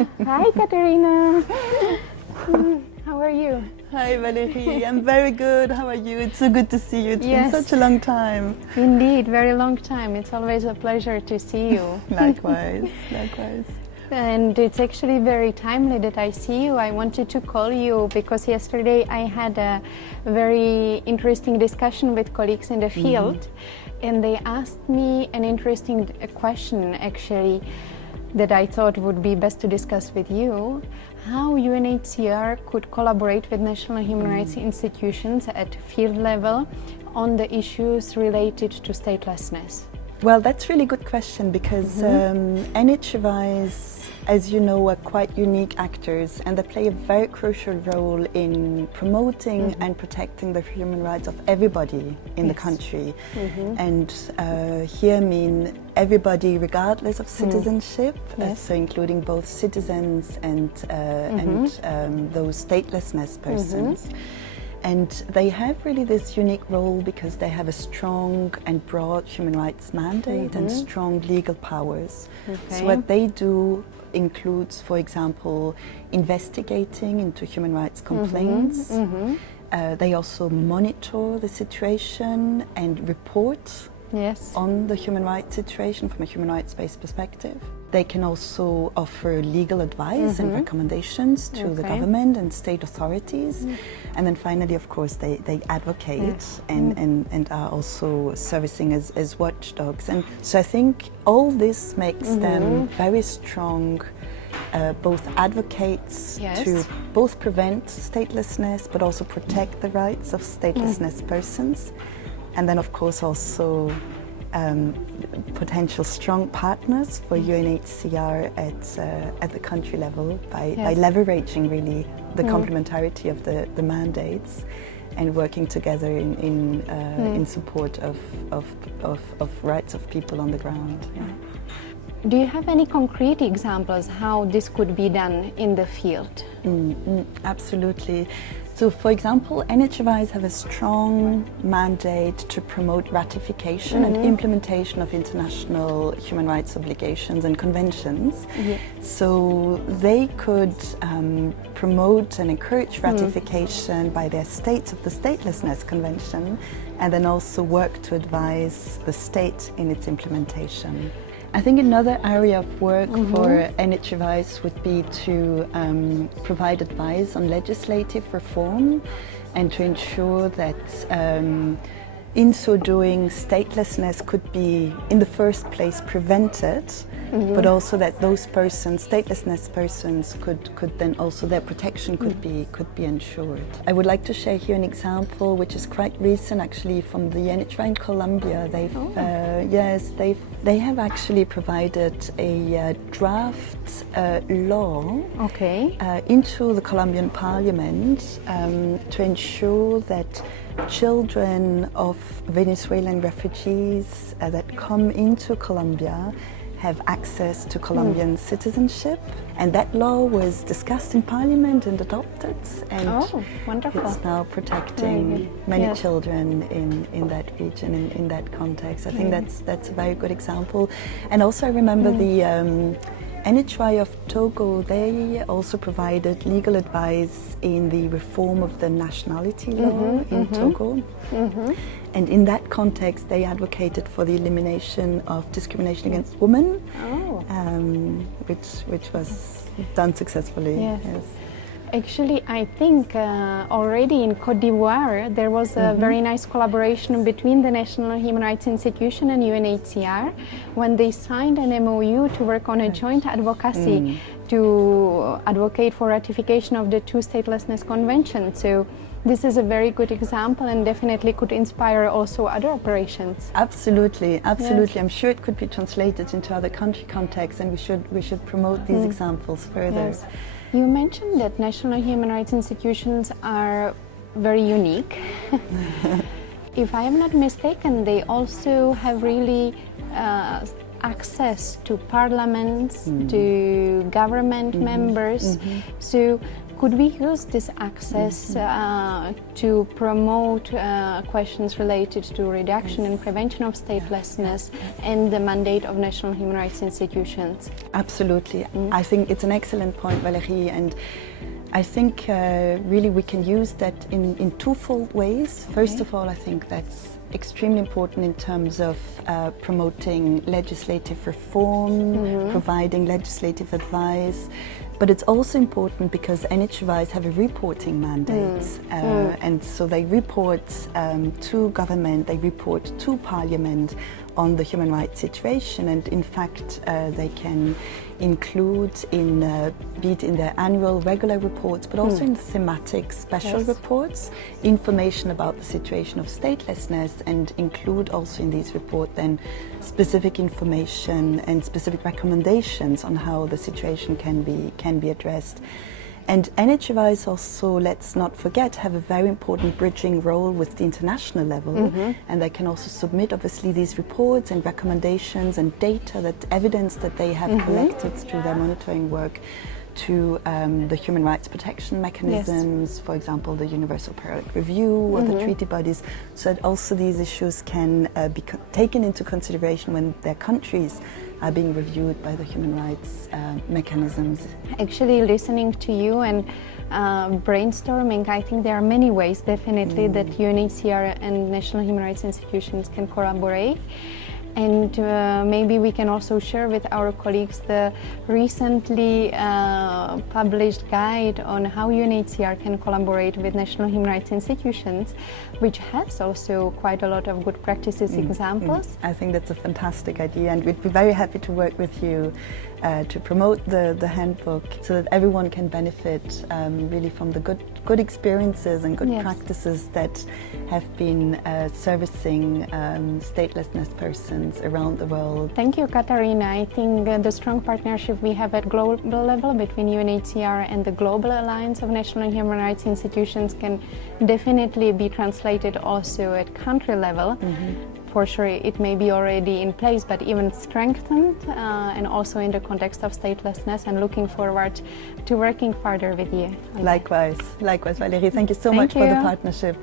Hi, Katerina. How are you? Hi, Valerie. I'm very good. How are you? It's so good to see you. It's been such a long time. Indeed, very long time. It's always a pleasure to see you. Likewise, likewise. And it's actually very timely that I see you. I wanted to call you because yesterday I had a very interesting discussion with colleagues in the field, and they asked me an interesting question actually that I thought would be best to discuss with you. How UNHCR could collaborate with national human rights institutions at field level on the issues related to statelessness? Well, that's a really good question because NHRIs, as you know, are quite unique actors and they play a very crucial role in promoting and protecting the human rights of everybody in the country. And here I mean everybody regardless of citizenship, so including both citizens and those statelessness persons. And they have really this unique role because they have a strong and broad human rights mandate and strong legal powers. So what they do includes, for example, investigating into human rights complaints. They also monitor the situation and report on the human rights situation from a human rights-based perspective. They can also offer legal advice and recommendations to the government and state authorities. And then finally, of course, they advocate and are also servicing as watchdogs. And so I think all this makes them very strong both advocates to both prevent statelessness but also protect the rights of statelessness persons. And then, of course, also potential strong partners for UNHCR at the country level by leveraging really the complementarity of the mandates and working together in support of rights of people on the ground. Do you have any concrete examples how this could be done in the field? Absolutely. So, for example, NHRIs have a strong mandate to promote ratification and implementation of international human rights obligations and conventions. So they could promote and encourage ratification by their states of the Statelessness Convention and then also work to advise the state in its implementation. I think another area of work for NHRIs would be to provide advice on legislative reform and to ensure that in so doing statelessness could be in the first place prevented, but also that those persons, statelessness persons, could then also their protection could be ensured. I would like to share here an example which is quite recent actually from the UNHCR in Colombia. They have actually provided a draft law into the Colombian parliament to ensure that children of Venezuelan refugees that come into Colombia have access to Colombian citizenship, and that law was discussed in Parliament and adopted, and it's now protecting many children in that region, in that context. I think that's a very good example. And also I remember the NHRI of Togo, they also provided legal advice in the reform of the nationality law in Togo. And in that context, they advocated for the elimination of discrimination against women, which was done successfully. Actually, I think already in Côte d'Ivoire there was a very nice collaboration between the National Human Rights Institution and UNHCR when they signed an MOU to work on a joint advocacy to advocate for ratification of the two statelessness conventions. So this is a very good example and definitely could inspire also other operations. Absolutely, absolutely. I'm sure it could be translated into other country contexts, and we should promote these examples further. You mentioned that national human rights institutions are very unique. If I am not mistaken, they also have really access to parliaments, to government members. So Could we use this access to promote questions related to reduction and prevention of statelessness and the mandate of national human rights institutions? Absolutely. I think it's an excellent point, Valérie, and I think really we can use that in twofold ways. First of all, I think that's extremely important in terms of promoting legislative reform, providing legislative advice. But it's also important because NHRIs have a reporting mandate, and so they report to government, they report to Parliament on the human rights situation, and in fact they can include be it in their annual regular reports, but also in thematic special reports, information about the situation of statelessness, and include also in these reports then specific information and specific recommendations on how the situation can be addressed. And NHRIs also, let's not forget, have a very important bridging role with the international level, and they can also submit obviously these reports and recommendations and data, that evidence that they have collected through their monitoring work to the human rights protection mechanisms, for example the Universal Periodic Review or the treaty bodies, so that also these issues can be taken into consideration when their countries are being reviewed by the human rights mechanisms. Actually, listening to you and brainstorming, I think there are many ways definitely that UNHCR and national human rights institutions can collaborate. And maybe we can also share with our colleagues the recently published guide on how UNHCR can collaborate with national human rights institutions, which has also quite a lot of good practices examples. I think that's a fantastic idea, and we'd be very happy to work with you to promote the handbook so that everyone can benefit really from the good experiences and good practices that have been servicing statelessness persons around the world. Thank you, Katarina. I think the strong partnership we have at global level between UNHCR and the Global Alliance of National Human Rights Institutions can definitely be translated also at country level. For sure, it may be already in place, but even strengthened, and also in the context of statelessness, and looking forward to working further with you. Likewise, Valérie. Thank you so much for the partnership.